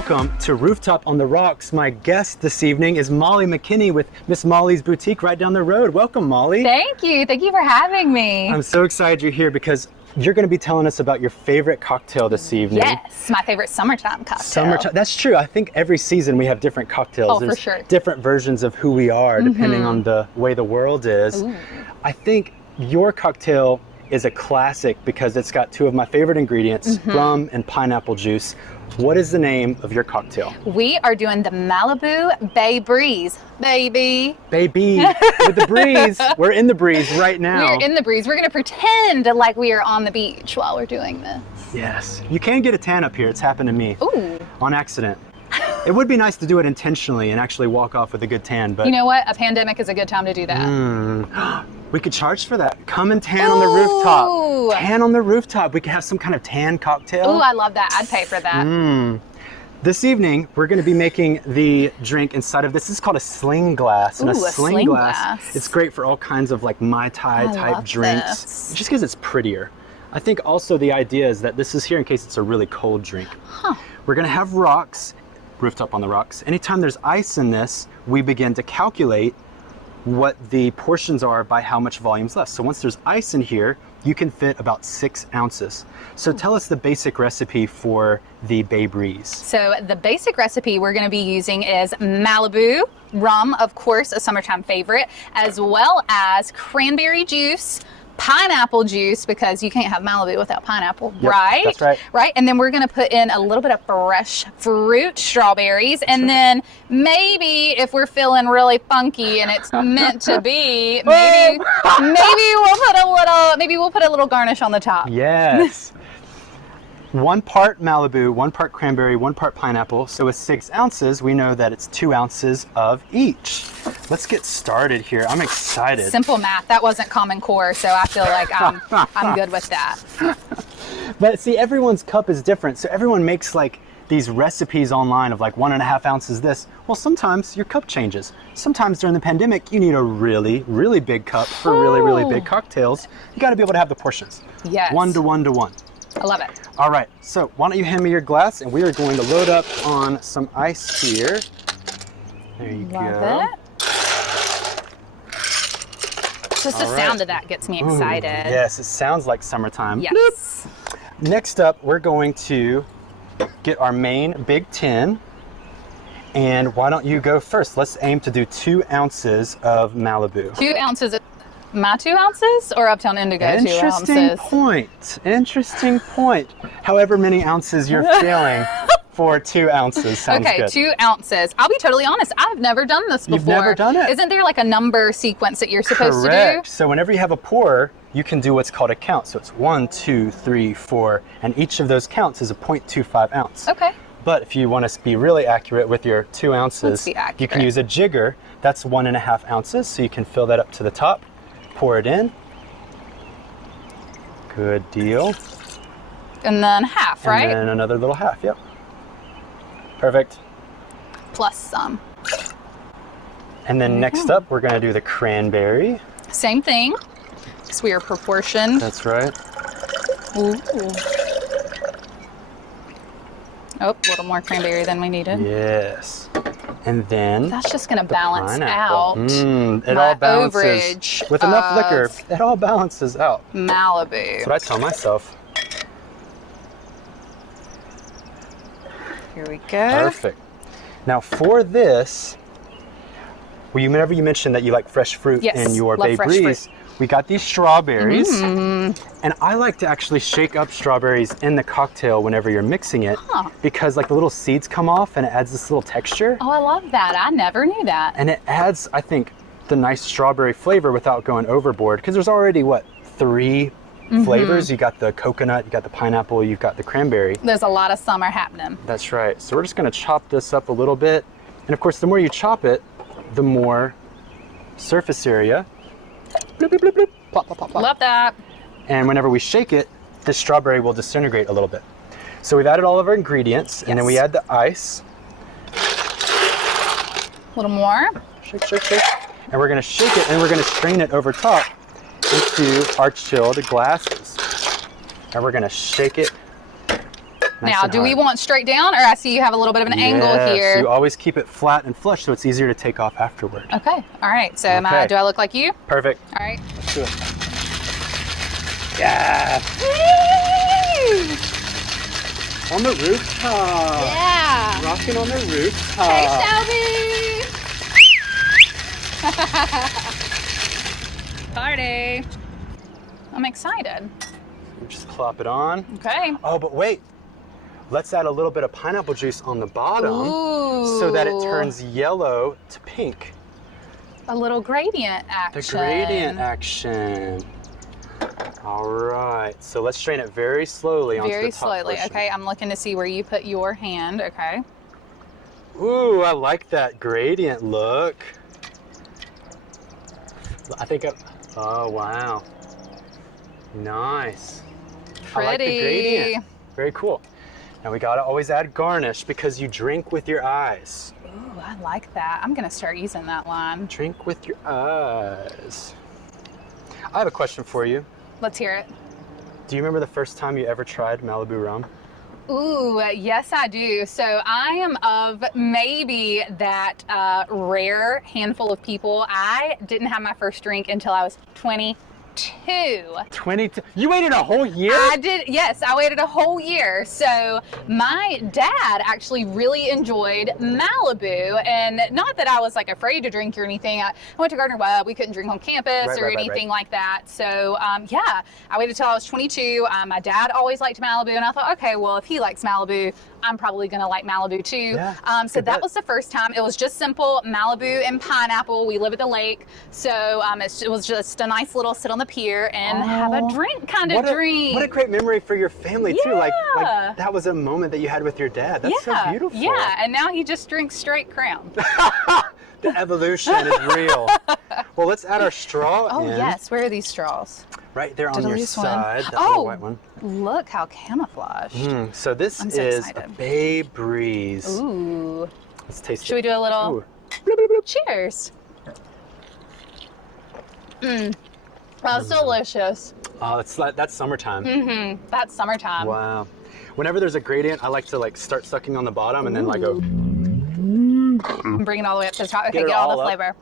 welcome to Rooftop on the Rocks. My guest this evening is Molly McKinney with Miss Molly's Boutique right down the road. Welcome, Molly. Thank you. Thank you for having me. I'm so excited you're here because you're going to be telling us about your favorite cocktail this evening. Yes, my favorite summertime cocktail. Summertime. That's true. I think every season we have different cocktails. Oh, There's for sure. different versions of who we are depending on the way the world is. Ooh. I think your cocktail is a classic because it's got two of my favorite ingredients, rum and pineapple juice. What is the name of your cocktail? We are doing the Malibu Bay Breeze, baby. Baby, with the breeze. We're in the breeze right now. We're in the breeze. We're going to pretend like we are on the beach while we're doing this. Yes. You can get a tan up here. It's happened to me. Ooh. On accident. It would be nice to do it intentionally and actually walk off with a good tan, but... You know what? A pandemic is a good time to do that. We could charge for that. Come and tan on the rooftop. Ooh. Tan on the rooftop. We could have some kind of tan cocktail. Ooh, I love that. I'd pay for that. This evening, we're going to be making the drink inside of this is called a sling glass. And Ooh, a a sling sling glass, glass. it's great for all kinds of like Mai Tai I type love drinks. this. Just because it's prettier. I think also the idea is that this is here in case it's a really cold drink. We're going to have rocks, Rooftop on the Rocks. Anytime there's ice in this, we begin to calculate what the portions are by how much volume's left. So once there's ice in here, you can fit about 6 ounces. So tell us the basic recipe for the Bay Breeze. So the basic recipe we're going to be using is Malibu Rum, of course, a summertime favorite, as well as cranberry juice, pineapple juice, because you can't have Malibu without pineapple, Yep, right? that's right. Right, and then we're going to put in a little bit of fresh fruit, strawberries, and then maybe if we're feeling really funky and it's meant to be, maybe we'll put a little garnish on the top. Yes. 1 part Malibu, 1 part cranberry, 1 part pineapple. So with 6 ounces, we know that it's 2 ounces of each. Let's get started here. I'm excited. Simple math. That wasn't Common Core, so I feel like I'm good with that. But see, everyone's cup is different. So everyone makes like these recipes online of like 1.5 ounces this. Well, sometimes your cup changes. Sometimes during the pandemic, you need a really, really big cup for really, really big cocktails. You got to be able to have the portions. Yes. 1 to 1 to 1. I love it. All right, so why don't you hand me your glass and we are going to load up on some ice here. There you Love go. it. Just the sound of that gets me excited. Yes, it sounds like summertime. Yes. Next up, we're going to get our main big tin. And why don't you go first? Let's aim to do 2 ounces of Malibu. 2 ounces. My 2 ounces or Uptown Indigo 2 Interesting ounces? point. Interesting point. However many ounces you're feeling for 2 ounces sounds Okay, good. 2 ounces. I'll be totally honest. I've never done this before. You've never done it? Isn't there like a number sequence that you're supposed Correct. to do? So whenever you have a pour, you can do what's called a count. So it's 1, 2, 3, 4, and each of those counts is a 0.25 ounce. Okay. But if you want to be really accurate with your 2 ounces, Let's be accurate. you can use a jigger. That's 1.5 ounces. So you can fill that up to the top, pour it in. Good deal. And then half, right? And then another little half, yep. Perfect. Plus some. And then next up, we're going to do the cranberry. Same thing. Because we are proportioned. That's right. Ooh. Oh, a little more cranberry than we needed. Yes. And then That's just going to balance pineapple. out It my all balances. overage With enough liquor, of it all balances out. Malibu. That's what I tell myself. Here we go. Perfect. Now for this, whenever you mentioned that you like fresh fruit Yes, in your love Bay fresh Breeze, fruit. we got these strawberries. And I like to actually shake up strawberries in the cocktail whenever you're mixing it because like the little seeds come off and it adds this little texture. Oh, I love that. I never knew that. And it adds, I think, the nice strawberry flavor without going overboard because there's already, what, 3 flavors? You got the coconut, you got the pineapple, you've got the cranberry. There's a lot of summer happening. That's right. So we're just gonna chop this up a little bit. And of course, the more you chop it, the more surface area. Bloop, bloop, bloop, bloop. Plop, plop, plop, plop. Love that. And whenever we shake it, the strawberry will disintegrate a little bit. So we've added all of our ingredients, and then we add the ice. A little more. Shake, shake, shake. And we're gonna shake it, and we're gonna strain it over top into our chilled glasses. And we're gonna shake it Nice Now, and do we hard. want straight down, or I see you have a little bit of an angle Yes, here? you always keep it flat and flush so it's easier to take off afterward. Okay, all right. So do I look like you? Perfect. All right. Let's do it. Yeah. Woo! On the rooftop. Yeah. Rocking on the rooftop. Hey, Shelby. Party. I'm excited. Just plop it on. Okay. Oh, but wait. Let's add a little bit of pineapple juice on the bottom so that it turns yellow to pink. A little gradient action. The gradient action. All right. So let's strain it very slowly onto the top slowly. portion. Okay, I'm looking to see where you put your hand. Okay. Ooh, I like that gradient look. I think oh, wow. Nice. Pretty. I like the gradient. Very cool. Now we gotta always add garnish because you drink with your eyes. Ooh, I like that. I'm gonna start using that line. Drink with your eyes. I have a question for you. Let's hear it. Do you remember the first time you ever tried Malibu Rum? Ooh, yes, I do. So I am of maybe that rare handful of people. I didn't have my first drink until I was 22. 22. You waited a whole year? I did, yes, I waited a whole year. So my dad actually really enjoyed Malibu, and not that I was like afraid to drink or anything. I went to Gardner Webb, we couldn't drink on campus or anything like that. So yeah, I waited till I was 22. My dad always liked Malibu, and I thought, okay, well, if he likes Malibu, I'm probably gonna like Malibu too. Yeah, so that was the first time. It was just simple Malibu and pineapple. We live at the lake, so it was just a nice little sit on the pier and have a drink kind of drink. What a great memory for your family too. Like that was a moment that you had with your dad. That's so beautiful. Yeah, and now he just drinks straight Crown. The evolution is real. Well, let's add our straw in. Oh yes, where are these straws? Right there on your side, that oh, little white one. Look how camouflaged. So this is a Bay Breeze. Ooh. Let's taste it. Should we do a little cheers? That's delicious. Oh, that's summertime. That's summertime. Wow. Whenever there's a gradient, I like to like start sucking on the bottom and then like go. Bring it all the way up to the top. Okay, get all the flavor.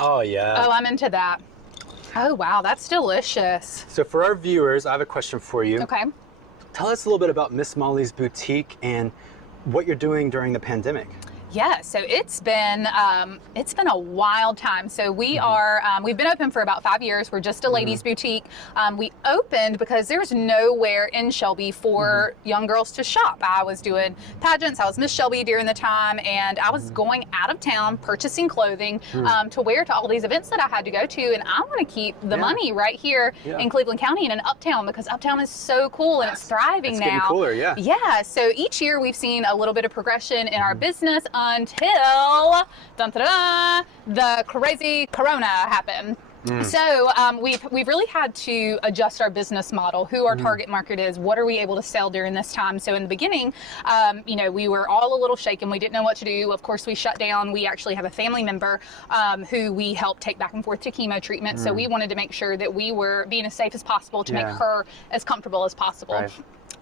Oh yeah. Oh, I'm into that. Oh wow, that's delicious. So for our viewers, I have a question for you. Okay. Tell us a little bit about Miss Molly's Boutique and what you're doing during the pandemic. Yeah, so it's been a wild time. So we are we've been open for about 5 years. We're just a ladies' boutique. We opened because there's nowhere in Shelby for young girls to shop. I was doing pageants. I was Miss Shelby during the time, and I was going out of town purchasing clothing to wear to all these events that I had to go to. And I want to keep the money right here in Cleveland County and in Uptown, because Uptown is so cool and it's thriving now. It's getting cooler, yeah. Yeah. So each year we've seen a little bit of progression in our business until the crazy corona happened. So we've really had to adjust our business model, who our target market is, what are we able to sell during this time. So in the beginning, we were all a little shaken. We didn't know what to do. Of course, we shut down. We actually have a family member who we help take back and forth to chemo treatment. So we wanted to make sure that we were being as safe as possible to make her as comfortable as possible. Right.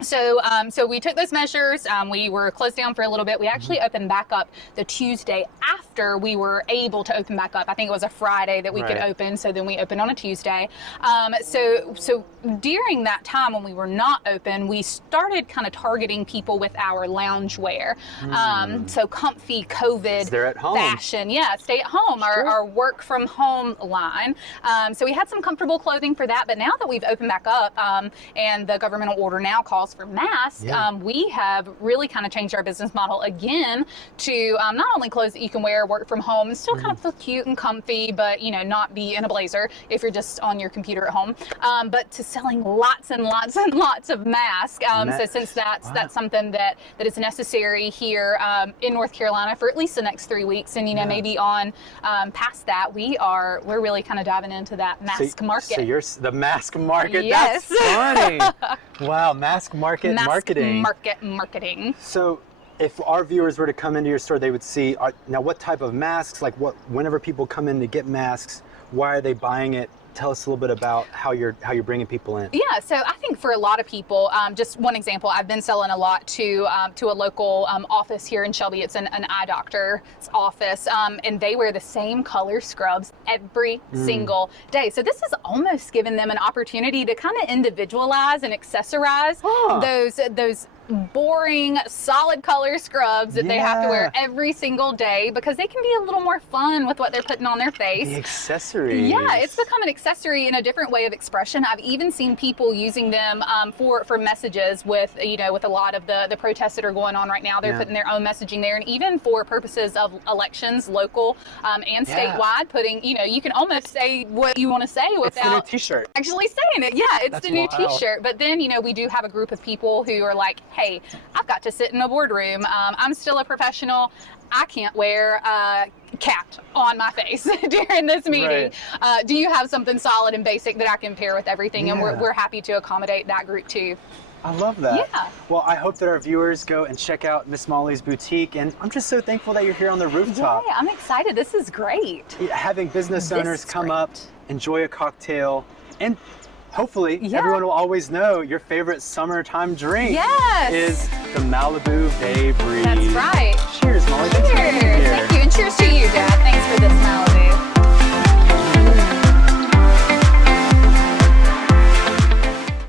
So we took those measures. We were closed down for a little bit. We actually opened back up the Tuesday after we were able to open back up. I think it was a Friday that we could open. So then we opened on a Tuesday. So during that time when we were not open, we started kind of targeting people with our lounge wear. So comfy COVID They're at home. fashion. Yeah, stay at home, our work from home line. So we had some comfortable clothing for that. But now that we've opened back up and the governmental order now calls for masks, we have really kind of changed our business model again to not only clothes that you can wear, work from home, and still kind of feel cute and comfy, but not be in a blazer if you're just on your computer at home, but to selling lots and lots and lots of masks. So since that's something that is necessary here in North Carolina for at least the next 3 weeks, and maybe on past that, we're really kind of diving into that mask market. So you're the mask market. Yes. That's funny. Wow, mask marketing. Marketing. So if our viewers were to come into your store, they would see, now what type of masks, like whenever people come in to get masks, why are they buying it? Tell us a little bit about how you're bringing people in. Yeah, so I think for a lot of people, just one example, I've been selling a lot to a local office here in Shelby. It's an eye doctor's office, and they wear the same color scrubs every single day. So this is almost giving them an opportunity to kind of individualize and accessorize those boring solid color scrubs that they have to wear every single day, because they can be a little more fun with what they're putting on their face. The accessories. Yeah, it's become an accessory in a different way of expression. I've even seen people using them for messages with, with a lot of the protests that are going on right now. They're putting their own messaging there, and even for purposes of elections, local and statewide, putting, you can almost say what you want to say without it's the new t-shirt. Actually saying it. Yeah, it's That's the new wild. t-shirt. But then, we do have a group of people who are like, hey, I've got to sit in a boardroom. I'm still a professional. I can't wear a cat on my face during this meeting. Right. Do you have something solid and basic that I can pair with everything? And we're happy to accommodate that group too. I love that. Yeah. Well, I hope that our viewers go and check out Miss Molly's boutique, and I'm just so thankful that you're here on the rooftop. Yeah, I'm excited. This is great. Having business owners come up, enjoy a cocktail, and hopefully everyone will always know your favorite summertime drink is the Malibu Bay Breeze. That's right.